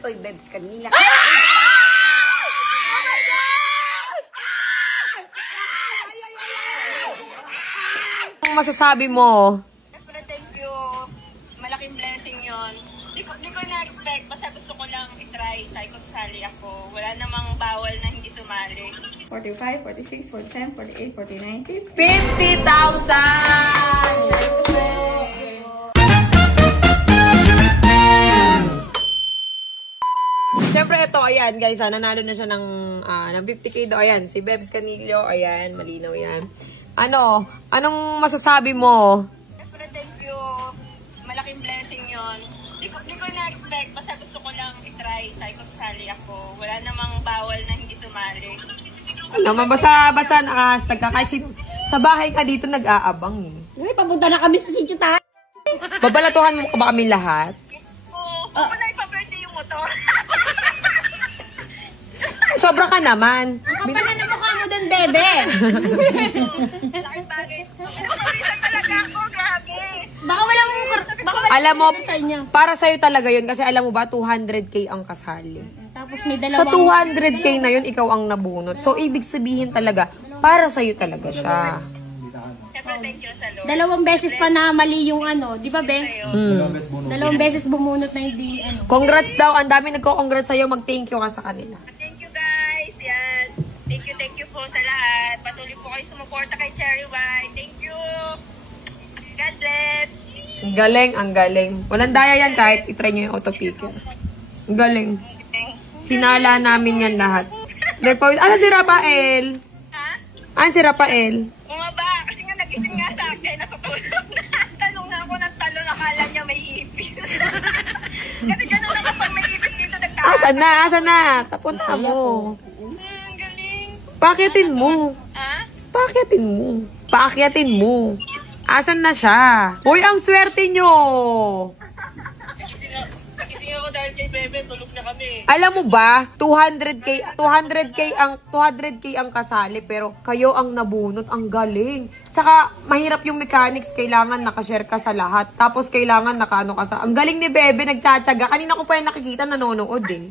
Uy, Bebs, kanila. Ano masasabi mo? Siyempre, thank you. Malaking blessing yon. Di ko na-expect. Basta gusto ko lang itry. Sabi ko, sasali ako. Wala namang bawal na hindi sumali. 45, 46, 47, 48, 49, 50. 50,000! Siyempre ito, ayan guys, nanalo na siya ng 50k daw. Ayan, si Bebs Canillo, ayan, malinaw yan. Anong masasabi mo? Siyempre, thank you. Malaking blessing yon. Di ko na-expect. Basta gusto ko lang itry. Sabi ko, sasali ako. Wala namang bawal na hindi sumali. Naman, basta naka-hashtag ka. Kahit sa bahay ka dito nag-aabang eh. Uy, papunta na kami sa sitio tayo. Babalatuhan mo ba kami lahat? Oo. Huwag mo na ipa-birthday yung motor. Sobra ka naman. Kapal na mukha mo dun, bebe. Laking bagay. Pinapawisan talaga ako. Grabe. Baka walang Alam mo, sa inyo. para sa'yo talaga yun. Kasi alam mo ba, 200k ang kasali. Tapos may Sa dalawang... 200k na yun, ikaw ang nabunot. So, ibig sabihin talaga, para sa'yo talaga siya. Siyempre, thank you sa Lord. Dalawang beses pa na mali yung di ba, be? Dalawang beses bumunot na hindi, Congrats daw. Ang dami nagko-congrats sa'yo. Mag-thank you ka sa kanila. Thank you guys. Yan. Thank you po sa lahat. Patuloy po kayo sumuporta kay Cherry White. Thank you. God bless. Ang galing, ang galing. Walang daya yan kahit itry nyo yung auto-picker. Ang galing. Sinala namin yan lahat. Asa si Rafael? Ha? Ano si Rafael? Bumaba. Kasi nga nagising nga sa akin. Natutulog na. Talong na ako ng talong. Akala niya may ipis. Kasi gano'n naman pag may ipis dito nagtaas. Asan na? Tapunta mo. Ang galing. Paakyatin mo. Ha? Paakyatin mo. Asan na siya? Uy, ang swerte nyo! Nagising ako dahil kay Bebe. Tulog na kami. Alam mo ba, 200k ang kasali, pero kayo ang nabunot. Ang galing. Tsaka, mahirap yung mechanics. Kailangan nakashare ka sa lahat. Tapos, kailangan nakaano ka sa... Ang galing ni Bebe, nagtsatsaga. Kanina ko pa yung nakikita, nanonood eh.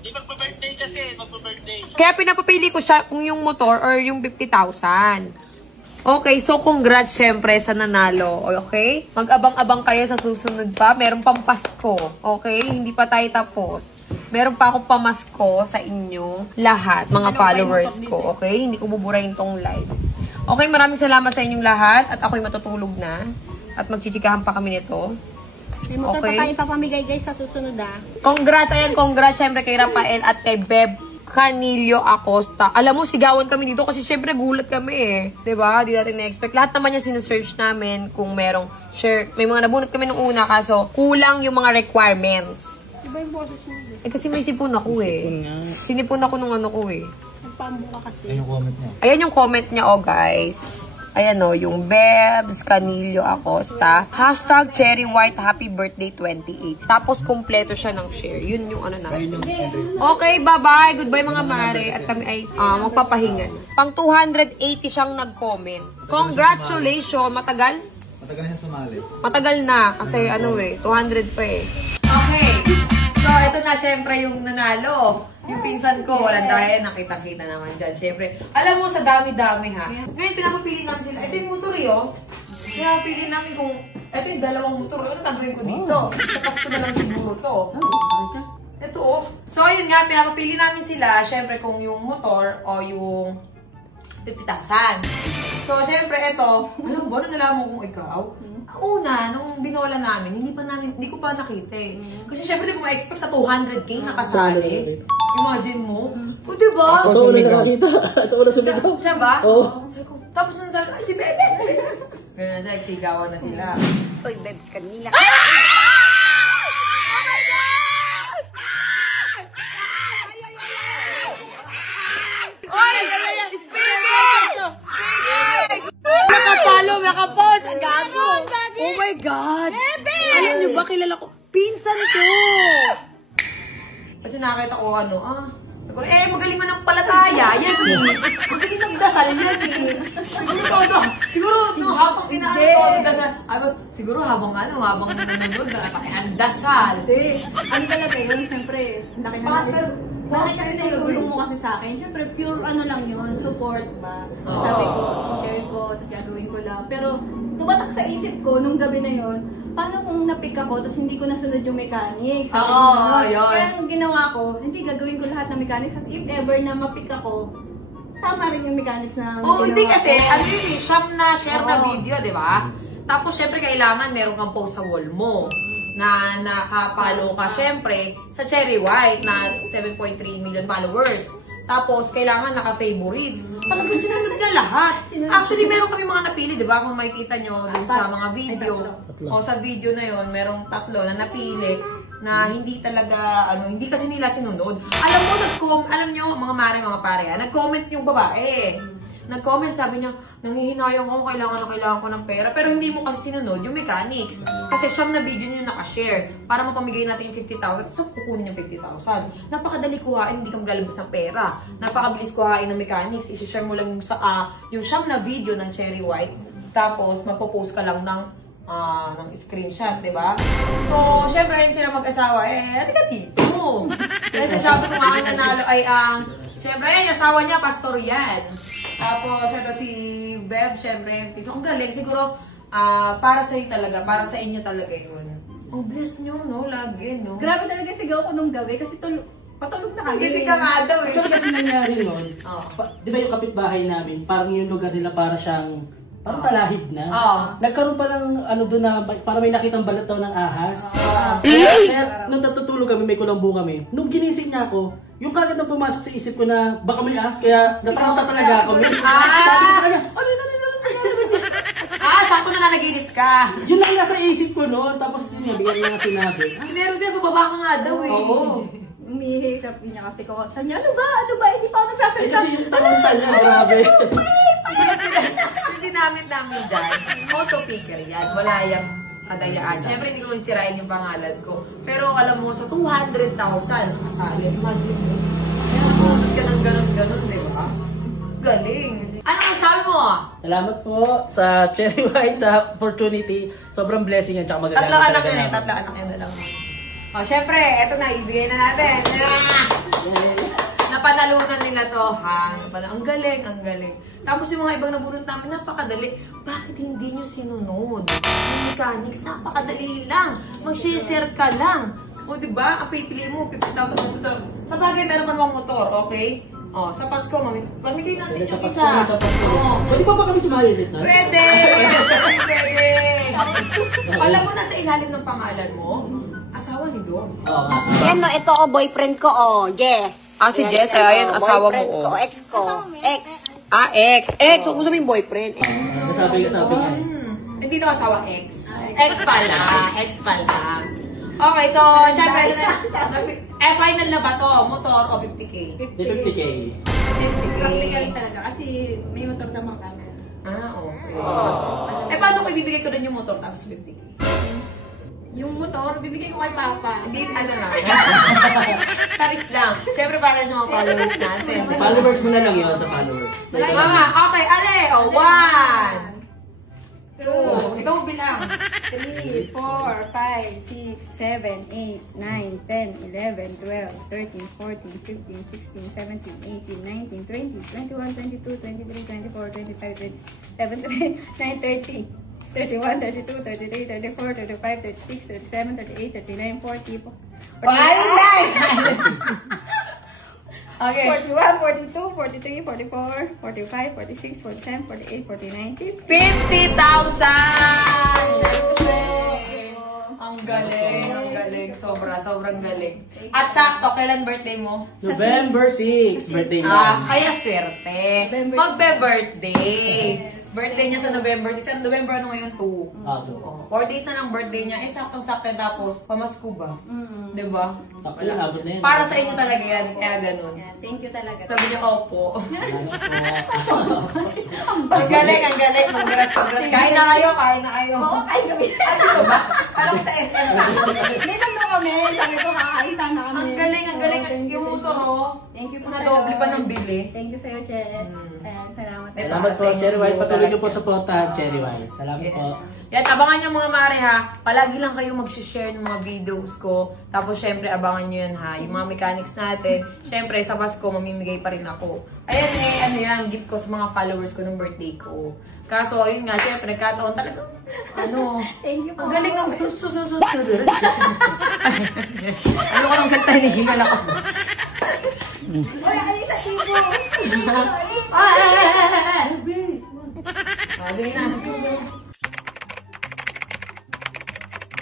Di magpa-birthday kasi. Magpa-birthday. Kaya pinapapili ko siya kung yung motor or yung 50,000. Okay, so congrats syempre sa nanalo. Okay? Mag-abang-abang kayo sa susunod pa. Meron pang Pasko. Okay? Hindi pa tayo tapos. Meron pa akong pamasko sa inyo lahat, mga followers ko. Okay? Hindi ko buburahin tong live. Okay, maraming salamat sa inyong lahat. At ako'y matutulog na. At magchichikahan pa kami nito. May motor pa tayo ipapamigay guys sa susunod Congrats, ayan, congrats syempre kay Rafael at kay Beb Canillo Acosta. Alam mo, sigawan kami dito kasi syempre gulat kami eh. Diba? Di natin na-expect. Lahat naman yan sinesearch namin kung merong share. May mga nabunot kami nung una kaso kulang yung mga requirements. Diba yung boses mo? Eh kasi may sipon ako eh. Sinipon ako nung ano ko eh. Nagpambuka kasi. Ayan yung comment niya. Ayan yung comment niya oh guys. Ayan o, yung Bebs Canillo Acosta. Hashtag Cherry White Happy Birthday 28. Tapos, kumpleto siya ng share. Yun yung ano natin. Okay, bye-bye. Goodbye mga mare. At kami ay magpapahinga na. Pang 280 siyang nag-comment. Congratulations. Matagal? Matagal na siya sumali. Matagal na. Kasi 200 pa eh. Okay. So, ito na syempre yung nanalo. Yung pinsan ko, walang daya, nakita-kita naman dyan. Syempre, alam mo sa dami-dami ha. Ngayon, pinapapili namin sila. Ito yung motor yun. Pinapapili namin kung, ito yung dalawang motor. Ano gagawin ko dito? Sa Pasko na lang siguro to. Ito oh. So, yun nga, pinapapili namin sila. Syempre, kung yung motor o yung 50,000. So, syempre, ito. Alam mo ba, nalaman mo kung ikaw? Ang una, nung binola namin, hindi ko pa nakita eh. Kasi syempre, di ko ma-expect sa 200k na kasali. Imagine mo. O, diba? Ako na nakakita. Ako na sumigaw. Siya ba? Oo. Tapos nung sabi, ay, si Bebes! Pero nasa sigawan na sila. Uy, Bebs, kanila. Nakapos! Ang gago! Oh my God! Alam niyo ba, kilala ko? Pinsan ko! Kasi nakita ko Magaling man ang palataya, yan eh. Magaling nagdasal yan eh. Siguro, habang inaano ko, nagdasal. Siguro habang nanonood, ang dasal. Hindi. Ano talaga yun, siyempre, laki na tulong mo kasi sa akin. Siyempre, pure ano lang yun, support ba? Sabi ko, share ko, tapos gagawin ko lang. Pero, tumatak sa isip ko, nung gabi na yun, paano kung napick ako, tapos hindi ko nasunod yung mechanics? Yun. Kaya ang ginawa ko, hindi gagawin ko lahat ng mechanics. At if ever na mapick ako, tama rin yung mechanics na hindi kasi, siyam na share na video, di ba? Tapos, syempre, kailangan meron kang post sa wall mo na nakapalo ka, syempre, sa Cherry White na 7.3 million followers. Tapos, kailangan naka-favorites. Talagang sinunod na lahat. Actually, meron kami mga napili, di ba? Kung makikita nyo dun sa mga video. O sa video na yon merong 3 na napili na hindi talaga, hindi kasi nila sinunod. Alam nyo, mga mare, mga pare, nag-comment yung babae. Nag-comment, sabi niya, nanghihinayang ako, kailangan ko ng pera. Pero hindi mo kasi sinunod yung mechanics. Kasi siyam na video niyo nakashare. Para mapamigay natin yung 50,000. So, kukunin yung 50,000. Napakadali kuhain, hindi ka maglalabas ng pera. Napakabilis kuhain ng mechanics. I-share mo lang yung siyam na video ng Cherry White. Tapos, magpo-post ka lang ng screenshot, di ba? So, syempre, yun sila mag-asawa. Halika dito. Kasi sabi ko nga nanalo ay syempre, yung asawa niya, pastor yan. Tapos, ito si Bev, syempre, ang galing. Siguro, para sa'yo talaga, para sa inyo talaga yun. Ang bless nyo, no? Lagi, no? Grabe talaga sigaw ko nung gabi kasi patulog na kami. Hindi ka nga daw, eh. Ito kasi nangyari nun, di ba yung kapitbahay namin, parang yung lugar nila para siyang, parang talahib na. Nagkaroon pa ng doon na, para may nakitang balat daw ng ahas. Kaya nung natutulog kami, may kulambo kami. Nung ginising niya ako, yung kagad na pumasok sa isip ko na baka may ahas, kaya nataranta talaga ako. Sabi ko sa kanya, sakto na nanaginip ka. Yun lang nasa isip ko noon, tapos yun, bigyan niya nga sinabi. Meron siya, bababa ka nga daw eh. Oo. Umihikap niya kasi ko. Sabi niya, ano ba? Hindi pa ako nagsasalita. Kasi yung taranta niya, grabe. Yung dinamit namin dyan, auto-picker yan. Wala yung kadayaan. Siyempre, hindi ko isirain yung pangalan ko. Pero alam mo, sa 200,000 nakasali. Imagine mo. Kaya ka ng ganun, di ba? Galing. Ano ang sabi mo? Salamat po sa Cherry White, sa opportunity. Sobrang blessing yan, tsaka magaganda. Tatlo anak yan na lang. Siyempre, eto na, ibigay na natin. Napanalunan nila to, ha? Ang galing, ang galing. Tapos yung mga ibang nabunot namin, napakadali. Bakit hindi nyo sinunod? Yung mechanics, napakadali lang. Mag-share ka lang. O, diba? Ang pipili mo, 50,000 ng motor. Sa bagay, meron ka namang motor, okay? Sa Pasko, pamigay natin yung isa. Pwede pa ba kami sumali ulit na? Pwede! Alam mo na sa ilalim ng pangalan mo, asawa ni Dor. Oo nga. Yan no, ito boyfriend ko Jess. Si Jess, ayan, asawa mo Boyfriend ko, ex. Ex. Ex, huwag mo sabihin boyfriend. Sabi niya eh. Hindi daw asawa, ex. Ex pala. Okay, so, syempre, final na ba to? Motor o 50K? 50K. 50K. Practical talaga kasi may motor naman kami. Okay. Paano ko ibibigay ko rin yung motor tapos 50K? Yung motor, bibigay ko kay Papa. Hindi, lang. Paris lang. Syempre, para sa mga followers natin. Sa followers mo na lang yun, sa followers. Okay, ale! 1, 2, ikaw bilang. 3, 4, 5, 6, 7, 8, 9, 10, 11, 12, 13, 14, 15, 16, 17, 18, 19, 20, 21, 22, 23, 24, 25, 27, 29, 30, 31, 32, 33, 34, 35, 36, 37, 38, 39, 40. Nice! Okay. 41, 42, 43, 44, 45, 46, 47, 48, 49, 50. 50,000! Siyempre! Ang galing. Sobrang galing. At sakto, kailan birthday mo? November 6, birthday niya. Kaya swerte. Magbe-birthday. Birthday niya sa November 6. Ano, November ano ngayon? 2. 4 days na ng birthday niya. Saktong-sakto tapos, pamasko ba? Diba? Sakto yan, abot na yan. Para sa inyo talaga yan. Kaya ganun. Thank you talaga. Sabi niya, opo. Salamat po. Ang galing. Congrats. Kain na kayo. Oo, kain kami. Ano ba? Parang sa SM lang. May nandun kami. Sabi ko, kakain sana kami. Ang galing. Yung motor oh. Thank you po Na sa'yo. doble pa ng bili. Thank you sa'yo, Che. Ayan, salamat. Salamat po, Cherry White. Patuloy niyo po supportahan, Cherry White. Salamat po. Yan, abangan nyo mga mare ha. Palagi lang kayo mag-share ng mga videos ko. Tapos syempre, abangan nyo yan ha. Yung mga mechanics natin. Syempre, sa Pasko, mamimigay pa rin ako. Ayan ano yan, gift ko sa mga followers ko ng birthday ko. Kaso, yun nga, syempre, nagkataon talaga. Thank you po. Ang galing ng susunod. Ano ko lang salta, hinihingal ako. Uy, alis sa tipo. Sige na.